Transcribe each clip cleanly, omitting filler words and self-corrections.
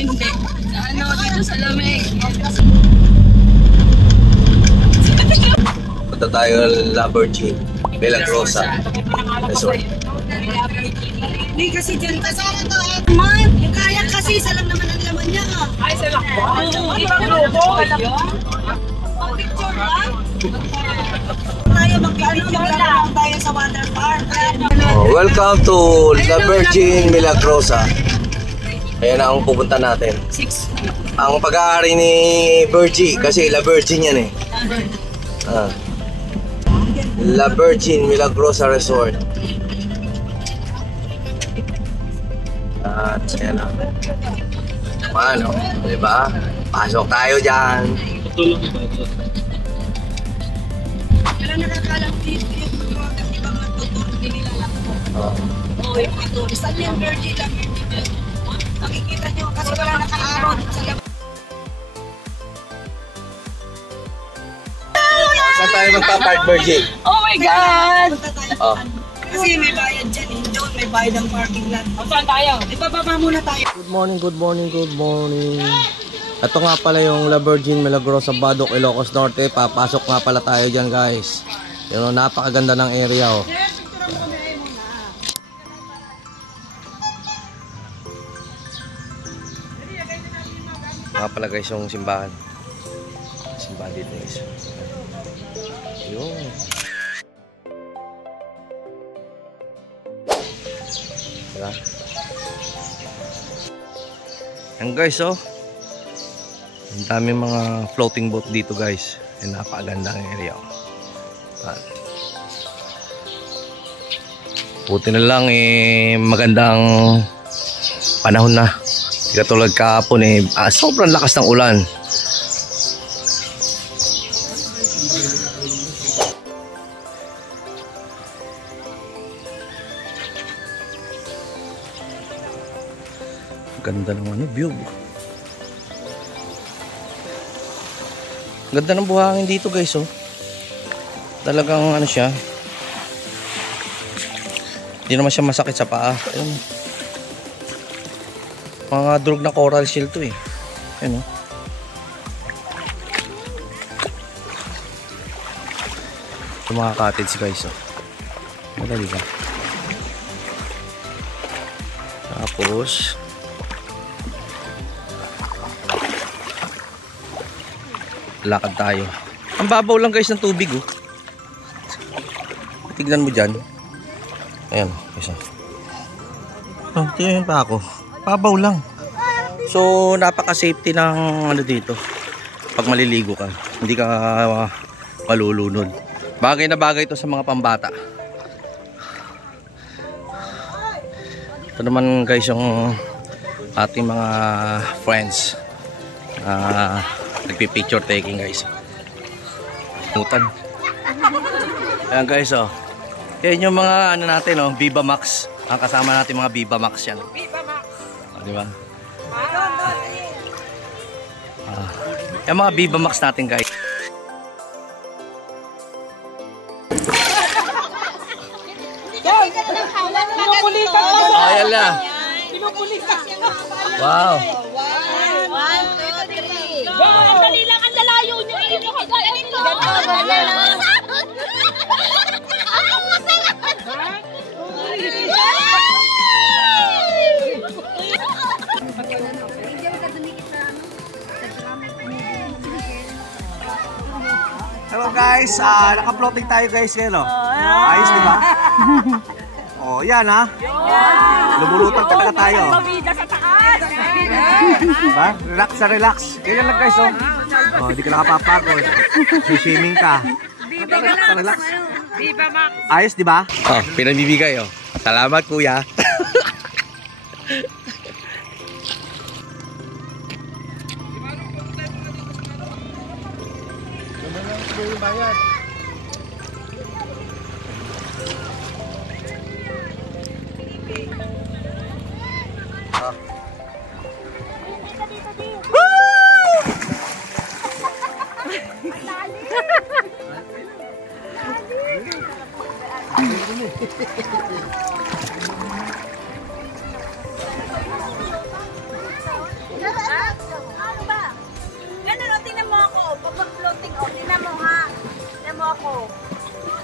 Hindi. Ano, dito sa lamig. Punta tayo La Virgin Milagrosa Resort. Hindi kasi dyan kasama to. Man, kaya kasi isa lang naman ang laman niya. Ay, isa lang po? Picture lang? Tayo maglalaro tayo sa water park. Welcome to La Virgin Milagrosa. Ayan ang pupunta natin. Ang pag-aari ni Virgie, kasi La Virgin yan eh. La Virgin Milagrosa Resort. At ayan o. Ano, diba? Pasok tayo dyan. Wala nakakalang dito yung mga ibang natuturo nilalak ko. Oo, yung ito. Saan yung Virgie lang yun? Makikita nyo kasi wala naka-aron sa labas. Saan tayo magpa-park, Virgie? Oh my God! Oh. Kasi may bayad dyan eh. Doon may bayad ang parking lot. Saan tayo? Ibababa muna tayo. Good morning, good morning, good morning. Ito nga pala yung La Virgin Milagrosa, Badok, Ilocos Norte. Papasok nga pala tayo dyan, guys. Yun, napakaganda ng area, oh. Nga pala, guys, yung simbahan. Simbahan dito, guys. Yun. Diba? Yan, guys, oh. Ang dami mga floating boat dito, guys. Yan, napakaganda ang area, oh. Buti na lang eh, magandang panahon na. Hindi katulad kahapon eh, sobrang lakas ng ulan. Ganda ng ano, view. Ganda ng buhangin dito, guys, oh. Talagang ano siya. Hindi naman siya masakit sa paa. Ayun. Mga durog na coral shell to eh. Ayun, oh. Ito mga cottage, guys, oh. Madali ka. Tapos lakad tayo. Ang babaw lang, guys, ng tubig, oh. Tignan mo dyan. Ayan, isa. Oh, tingnan pa ako. Babaw lang. So, napaka-safety ng ano dito. Pag maliligo ka, hindi ka malulunod. Bagay na bagay ito sa mga pambata. Ito naman, guys, yung ating mga friends. Nagpi-picture taking, guys. Mutan. Ayan, guys, oh. Yan yung mga ano natin, oh, Viva Max. Ang kasama natin mga Viva Max yan. Viva Max. Oh, di ba? Yung mga Viva Max natin, guys. Ayan na. Wow. 1, 2, 3. Go! Dali lang, ang lalayo nyo. Ito, ganito. Hello, guys. Naka-floating tayo, guys. Yan, oh. Ayos, diba? Oh, yan, ha? Lumulutang talaga tayo. Mabida sa taas. Diba? Relax na relax. Ganyan lang, guys, oh. Oh, hindi ka nakapapagod. Swimming ka. Relax na relax. Viva Max. Ayos, diba? Oh, pinabibigay, oh. Salamat, kuya.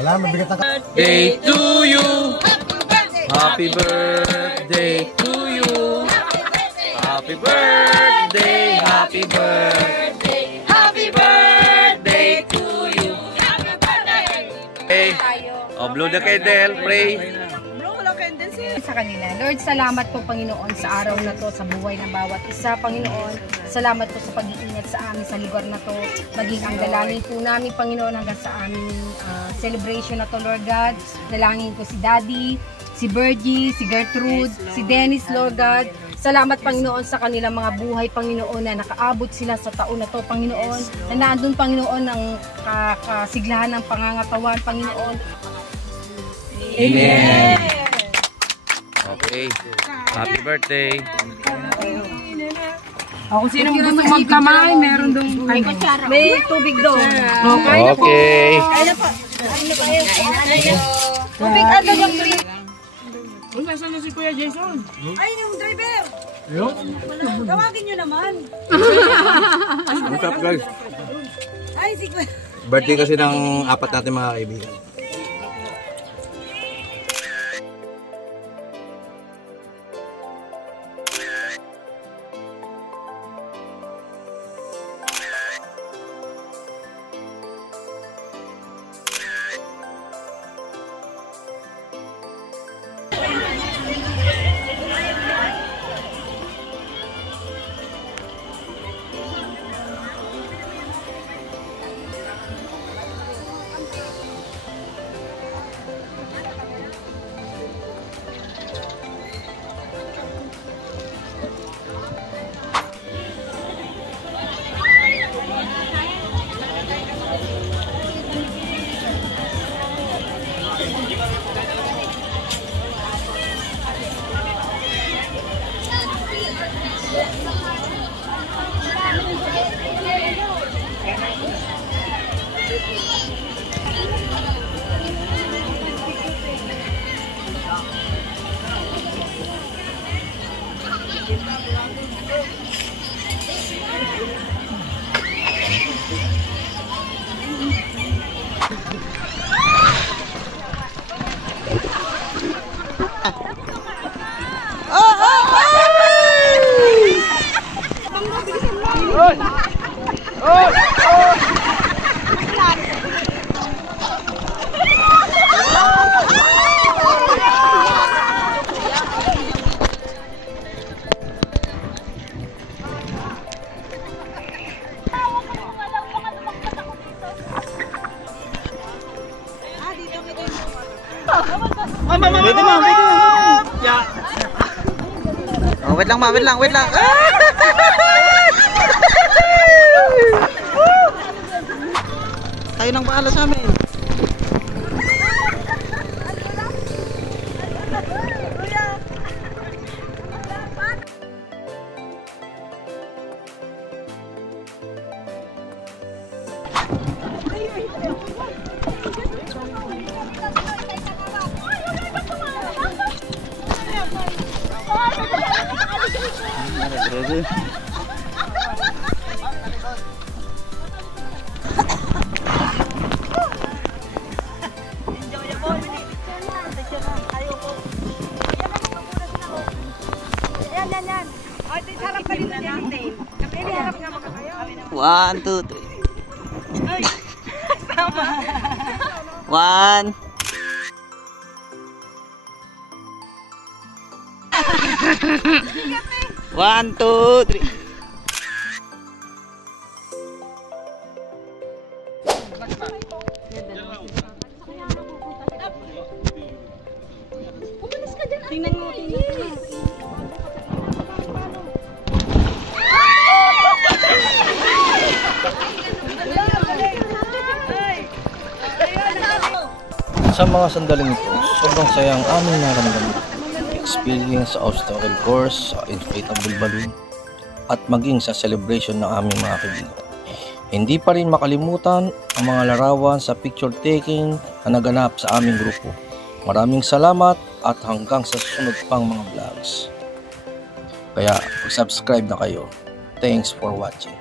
Wala, mabigat na Day to you. Happy birthday to you. Happy birthday, happy birthday, happy birthday to you. Happy birthday. Oh, blow the candle, pray. Sa kanila. Lord, salamat po Panginoon sa araw na to, sa buhay ng bawat isa, Panginoon. Salamat po sa pag-iingat sa amin sa lugar na to. Maging ang dalangin po namin, Panginoon, hanggang sa aming celebration na to, Lord God. Dalangin ko si Daddy, si Bergie, si Gertrude, si Dennis, Lord God. Salamat, Panginoon, sa kanilang mga buhay, Panginoon, na nakaabot sila sa taon na to, Panginoon. Na naandun, Panginoon, ang kasiglahan ng pangangatawan, Panginoon. Amen. Okay. Happy birthday. Kung sino gusto magkamay, meron dong May tubig doon. Okay. Tubig, ano yung drink? Nasaan na si Kuya Jason? Ay, yung driver! Tawagin nyo naman. What's up, guys? Ay, si Birthday kasi ng apat natin mga kaibigan. Oh, wait lang ma, wait lang. Kayo nang bahala sa amin. One, two, three. One. One, two, three. Tingnan mo. Sa mga sandaling ito, sobrang sayang aming naramdaman. Experience sa obstacle course, sa inflatable balloon, at maging sa celebration ng aming mga kaibigan. Hindi pa rin makalimutan ang mga larawan sa picture taking na naganap sa aming grupo. Maraming salamat at hanggang sa susunod pang mga vlogs. Kaya subscribe na kayo. Thanks for watching.